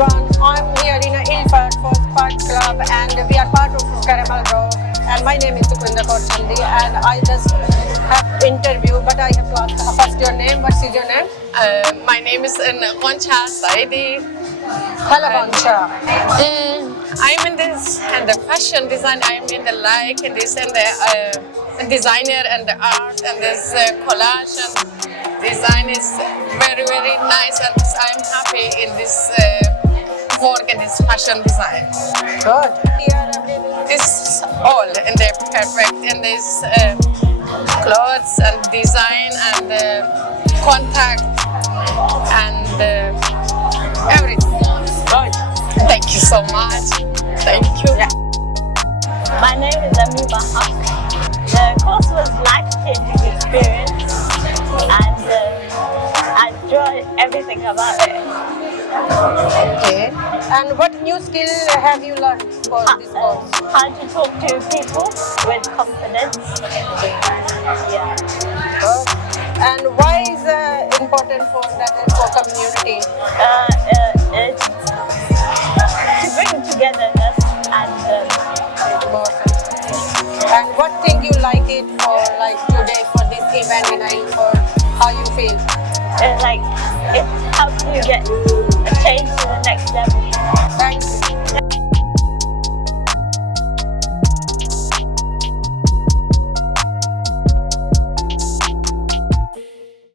everyone, I'm here in Ilford for Spark Club and we are part of Caramel Rock, and my name is Chandi and I just have interview, but I have to ask first your name. What's your name? My name is Goncha Saidi. Hello Goncha. I'm in this and the fashion design. I'm in the like and this and the designer and the art and this collage and design is very nice, and I'm happy in this work in this fashion design. Good. This all in the perfect in this clothes and design and contact and everything. Right. Thank you so much. Thank you. Yeah. My name is Amiba Haq. The course was life-changing experience and I enjoy everything about it. Okay. And what new skill have you learned for this course? How to talk to people with confidence. Yeah. Good. And why is important for that for community? It's to bring togetherness and And what thing you like it for, like today for this event in Ilford? How you feel? it helps you get a change to the next level. Thank you.